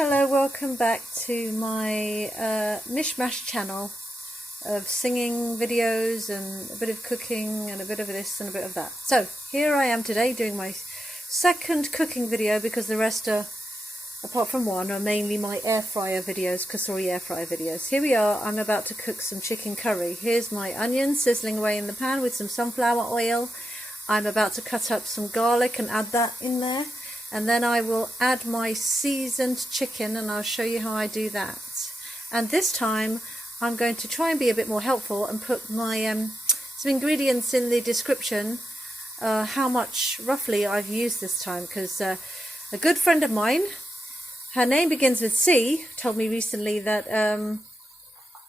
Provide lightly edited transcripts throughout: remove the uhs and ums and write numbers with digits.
Hello, welcome back to my mishmash channel of singing videos and a bit of cooking and a bit of this and a bit of that. So here I am today doing my second cooking video because the rest are, apart from one, are mainly my air fryer videos, kasuri air fryer videos. Here we are, I'm about to cook some chicken curry. Here's my onions sizzling away in the pan with some sunflower oil. I'm about to cut up some garlic and add that in there. And then I will add my seasoned chicken and I'll show you how I do that. And this time I'm going to try and be a bit more helpful and put my some ingredients in the description, how much roughly I've used this time, because a good friend of mine, her name begins with C, told me recently that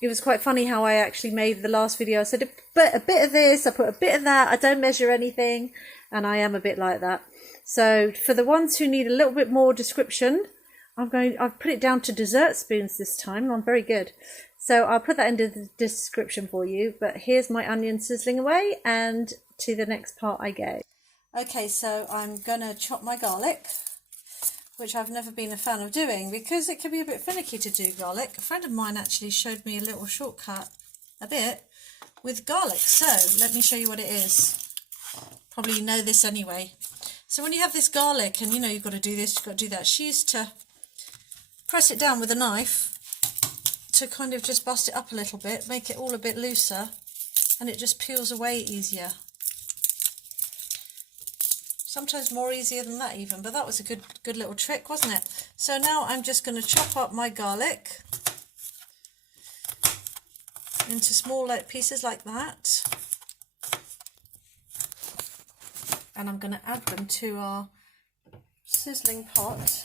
it was quite funny how I actually made the last video. I said a bit of this, I put a bit of that, I don't measure anything, and I am a bit like that. So for the ones who need a little bit more description, I've put it down to dessert spoons this time. I'm very good. So I'll put that into the description for you. But here's my onion sizzling away, and to the next part I go. Okay, so I'm going to chop my garlic, which I've never been a fan of doing because it can be a bit finicky to do garlic. A friend of mine actually showed me a little shortcut, a bit, with garlic. So let me show you what it is. Probably you know this anyway. So when you have this garlic and you know you've got to do this, you've got to do that, she used to press it down with a knife to kind of just bust it up a little bit, make it all a bit looser, and it just peels away easier. Sometimes more easier than that even, but that was a good little trick, wasn't it? So now I'm just going to chop up my garlic into small pieces like that. And I'm going to add them to our sizzling pot.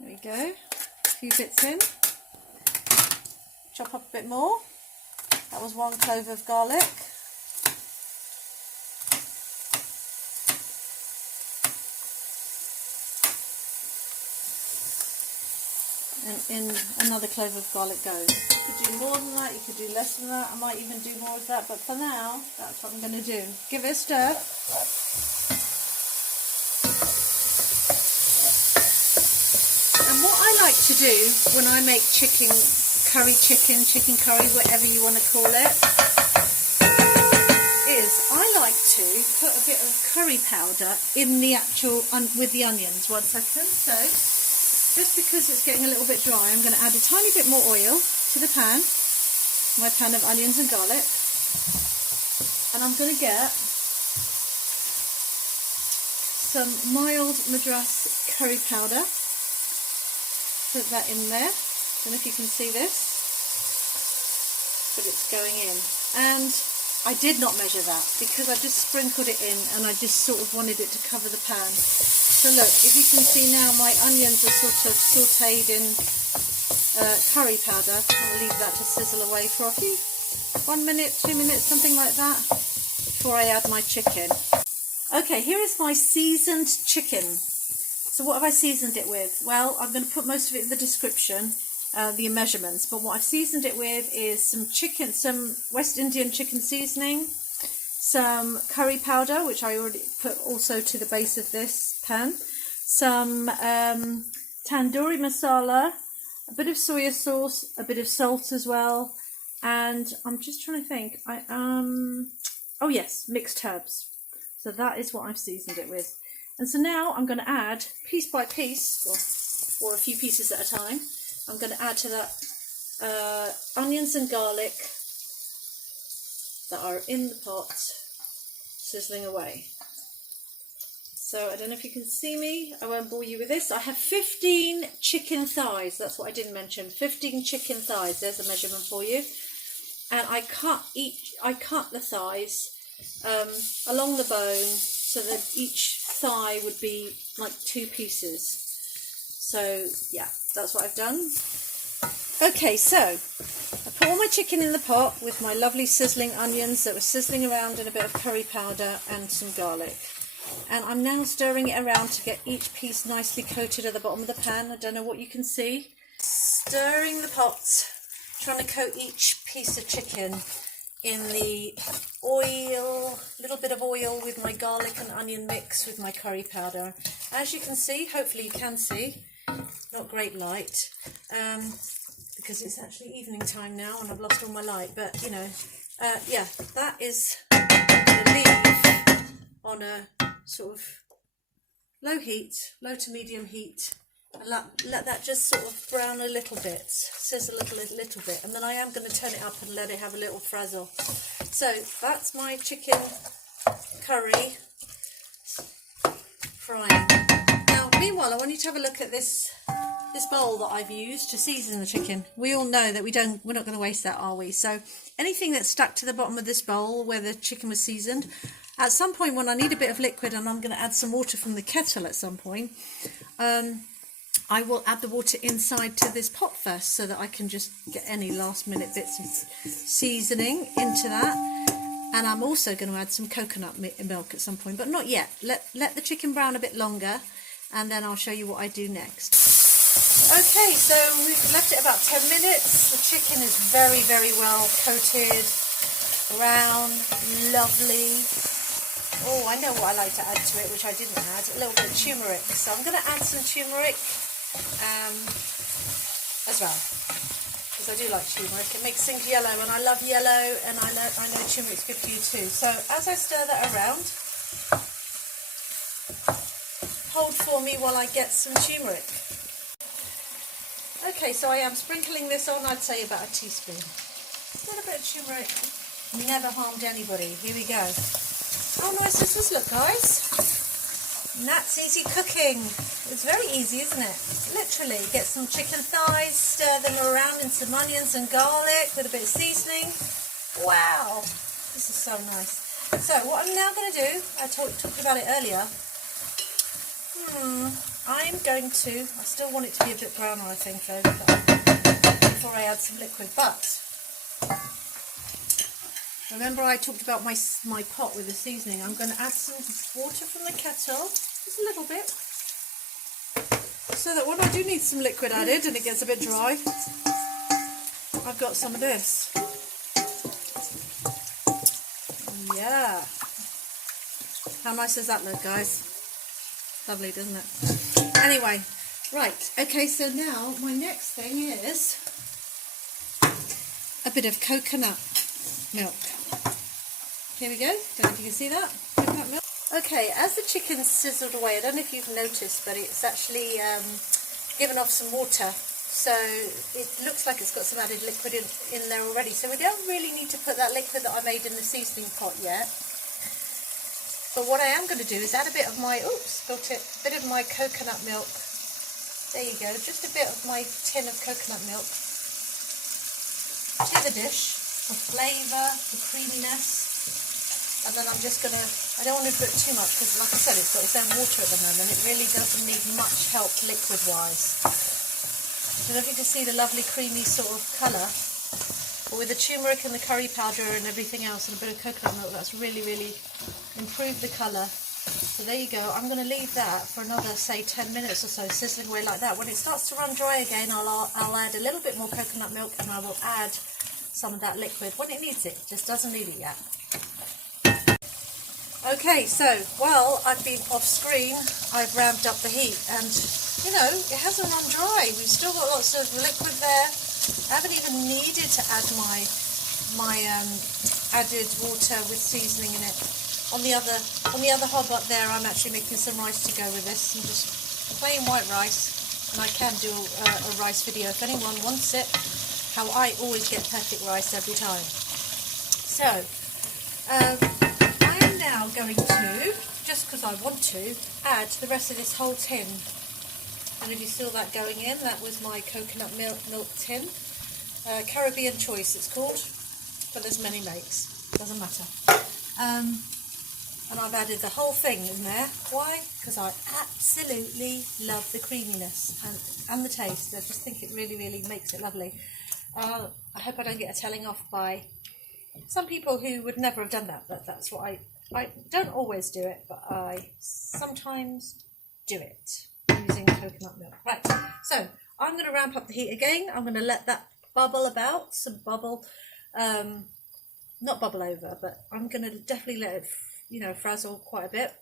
There we go, a few bits in. Chop up a bit more. That was 1 clove of garlic. And in another clove of garlic goes. You could do more than that, you could do less than that, I might even do more of that, but for now, that's what I'm going to do. Give it a stir. And what I like to do when I make chicken curry, whatever you want to call it, is I like to put a bit of curry powder in the actual, with the onions. 1 second, so just because it's getting a little bit dry, I'm going to add a tiny bit more oil to the pan, my pan of onions and garlic, and I'm going to get some mild Madras curry powder, put that in there. Don't know if you can see this, but it's going in. And I did not measure that because I just sprinkled it in and I just sort of wanted it to cover the pan. So look, if you can see now, my onions are sort of sautéed in curry powder. I'll leave that to sizzle away for 1 minute, 2 minutes, something like that, before I add my chicken. Okay, here is my seasoned chicken. So what have I seasoned it with? Well, I'm going to put most of it in the description, the measurements, but what I've seasoned it with is some West Indian chicken seasoning, some curry powder, which I already put also to the base of this pan, some tandoori masala, a bit of soya sauce, a bit of salt as well, and I'm just trying to think, oh yes, mixed herbs. So that is what I've seasoned it with. And so now I'm going to add, piece by piece, or a few pieces at a time, I'm going to add to that onions and garlic that are in the pot, sizzling away. So I don't know if you can see me, I won't bore you with this. I have 15 chicken thighs, that's what I didn't mention, 15 chicken thighs, there's a measurement for you. And I cut the thighs along the bone so that each thigh would be like 2 pieces. So yeah, that's what I've done. Okay, so I put all my chicken in the pot with my lovely sizzling onions that were sizzling around in a bit of curry powder and some garlic. And I'm now stirring it around to get each piece nicely coated at the bottom of the pan. I don't know what you can see. Stirring the pot, trying to coat each piece of chicken in the oil, a little bit of oil with my garlic and onion mix with my curry powder. As you can see, hopefully you can see, not great light, because it's actually evening time now and I've lost all my light, but you know, yeah, that is the leave on a sort of low heat, low to medium heat, and let that just sort of brown a little bit, sizzle a little bit, and then I am going to turn it up and let it have a little frazzle. So that's my chicken curry frying. Now, meanwhile, I want you to have a look at this bowl that I've used to season the chicken. We all know that we're not going to waste that, are we? So anything that's stuck to the bottom of this bowl where the chicken was seasoned, at some point when I need a bit of liquid, and I'm going to add some water from the kettle at some point, I will add the water inside to this pot first so that I can just get any last minute bits of seasoning into that. And I'm also going to add some coconut milk at some point, but not yet. Let the chicken brown a bit longer, and then I'll show you what I do next. Okay, so we've left it about 10 minutes. The chicken is very, very well coated, brown, lovely. Oh, I know what I like to add to it, which I didn't add, a little bit of turmeric. So I'm going to add some turmeric as well, because I do like turmeric. It makes things yellow, and I love yellow, and I know turmeric's good for you too. So as I stir that around, hold for me while I get some turmeric. Okay, so I am sprinkling this on, I'd say about a teaspoon. A little bit of turmeric never harmed anybody. Here we go. How nice does this look, guys? And that's easy cooking. It's very easy, isn't it? Literally, get some chicken thighs, stir them around in some onions and garlic with a bit of seasoning. Wow, this is so nice. So what I'm now going to do, I talked about it earlier. I'm going to, I still want it to be a bit browner, I think, though, before I add some liquid, but remember I talked about my pot with the seasoning. I'm going to add some water from the kettle, just a little bit, so that when I do need some liquid added and it gets a bit dry, I've got some of this. Yeah. How nice does that look, guys? Lovely, doesn't it? Anyway, right, okay, so now my next thing is a bit of coconut milk. Here we go. Don't know if you can see that. Coconut milk. Okay, as the chicken's sizzled away, I don't know if you've noticed, but it's actually given off some water. So it looks like it's got some added liquid in there already. So we don't really need to put that liquid that I made in the seasoning pot yet. But what I am going to do is add a bit of my, bit of my coconut milk. There you go, just a bit of my tin of coconut milk to the dish for flavour, for creaminess. And then I'm just going to, I don't want to put too much because, like I said, it's got its own water at the moment. It really doesn't need much help liquid-wise. I don't know if you can see the lovely creamy sort of colour. But with the turmeric and the curry powder and everything else and a bit of coconut milk, that's really, really improved the colour. So there you go. I'm going to leave that for another, say, 10 minutes or so, sizzling away like that. When it starts to run dry again, I'll add a little bit more coconut milk, and I will add some of that liquid when it needs it. Just doesn't need it yet. Okay, so while I've been off screen, I've ramped up the heat, and you know, it hasn't run dry. We've still got lots of liquid there. I haven't even needed to add my added water with seasoning in it. On the other hob up there, I'm actually making some rice to go with this, and just plain white rice. And I can do a rice video if anyone wants it. How I always get perfect rice every time. So I am now going to, just because I want to, add the rest of this whole tin. And if you saw that going in, that was my coconut milk tin. Caribbean Choice it's called, but there's many makes, doesn't matter. And I've added the whole thing in there. Why? Because I absolutely love the creaminess and the taste. I just think it really, really makes it lovely. I hope I don't get a telling off by some people who would never have done that, but that's what I don't always do it, but I sometimes do it using coconut milk. Right, so I'm going to ramp up the heat again. I'm going to let that bubble about, some bubble not bubble over, but I'm going to definitely let it, you know, frazzle quite a bit.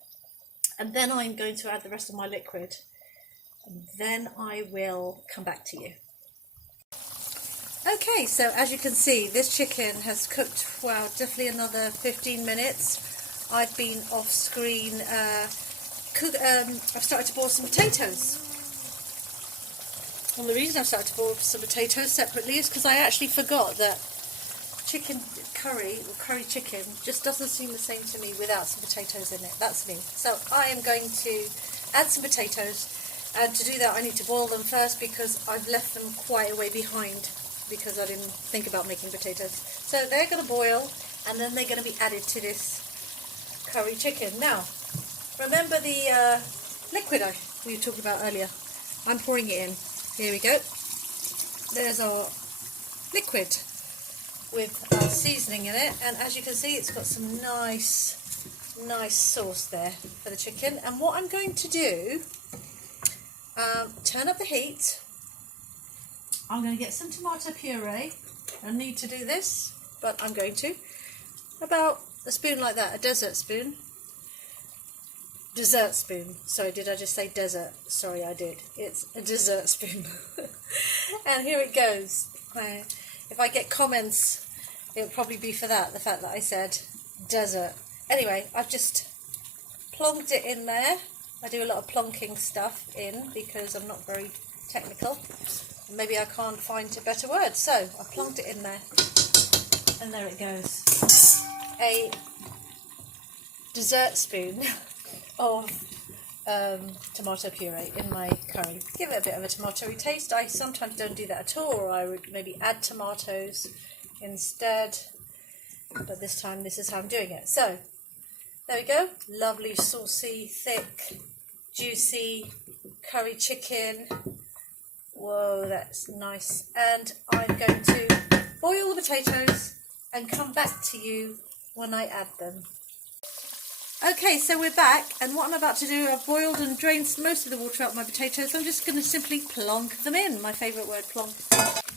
And then I'm going to add the rest of my liquid. And then I will come back to you. Okay, so as you can see, this chicken has cooked, wow, definitely another 15 minutes. I've been off screen. I've started to boil some potatoes. And the reason I've started to boil some potatoes separately is because I actually forgot that chicken curry, or curry chicken, just doesn't seem the same to me without some potatoes in it. That's me. So I am going to add some potatoes, and to do that I need to boil them first because I've left them quite a way behind because I didn't think about making potatoes. So they're going to boil, and then they're going to be added to this curry chicken. Now, remember the liquid we were talking about earlier? I'm pouring it in. Here we go. There's our liquid with our seasoning in it, and as you can see, it's got some nice sauce there for the chicken. And what I'm going to do, turn up the heat. I'm going to get some tomato puree. I need to do this, but I'm going to. About a spoon like that, a dessert spoon. Dessert spoon. Sorry, did I just say desert? Sorry, I did. It's a dessert spoon. And here it goes. If I get comments, it'll probably be for that, the fact that I said desert. Anyway, I've just plonked it in there. I do a lot of plonking stuff in because I'm not very technical. Maybe I can't find a better word. So I plonked it in there, and there it goes. A dessert spoon of tomato puree in my curry. Give it a bit of a tomatoey taste. I sometimes don't do that at all, or I would maybe add tomatoes instead, but this time this is how I'm doing it. So there we go. Lovely, saucy, thick, juicy curry chicken. Whoa, that's nice. And I'm going to boil the potatoes and come back to you when I add them. Okay, so we're back, and what I'm about to do, I've boiled and drained most of the water out of my potatoes. I'm just going to simply plonk them in. My favourite word, plonk.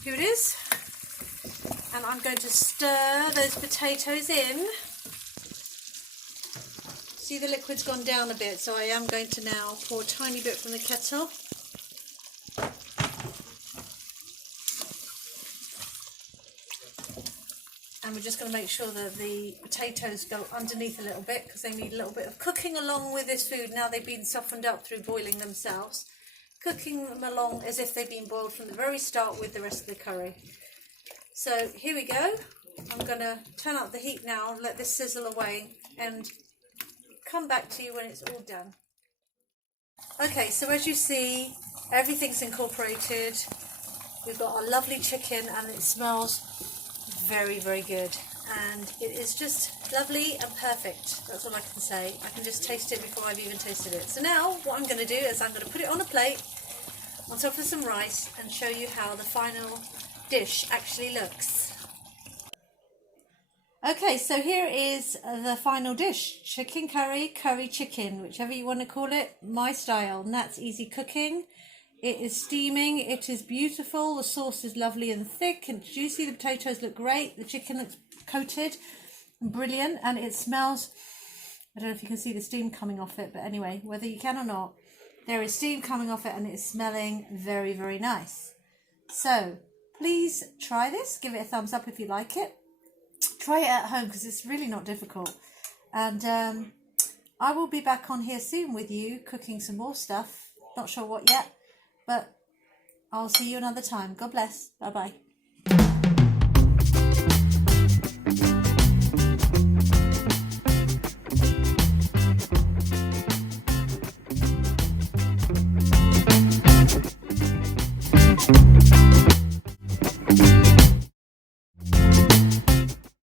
Here it is. And I'm going to stir those potatoes in. See, the liquid's gone down a bit, so I am going to now pour a tiny bit from the kettle. And we're just going to make sure that the potatoes go underneath a little bit because they need a little bit of cooking along with this food. Now they've been softened up through boiling themselves. Cooking them along as if they've been boiled from the very start with the rest of the curry. So here we go. I'm going to turn up the heat now, let this sizzle away, and come back to you when it's all done. Okay, so as you see, everything's incorporated. We've got our lovely chicken, and it smells very, very good, and it is just lovely and perfect. That's all I can say. I can just taste it before I've even tasted it. So now what I'm going to do is I'm going to put it on a plate on top of some rice and show you how the final dish actually looks. Okay, so here is the final dish. Chicken curry, curry chicken, whichever you want to call it, my style, and that's easy cooking. It is steaming, it is beautiful, the sauce is lovely and thick and juicy, the potatoes look great, the chicken looks coated, brilliant, and it smells, I don't know if you can see the steam coming off it, but anyway, whether you can or not, there is steam coming off it and it's smelling very, very nice. So, please try this, give it a thumbs up if you like it. Try it at home because it's really not difficult. And I will be back on here soon with you, cooking some more stuff, not sure what yet. But I'll see you another time. God bless. Bye-bye.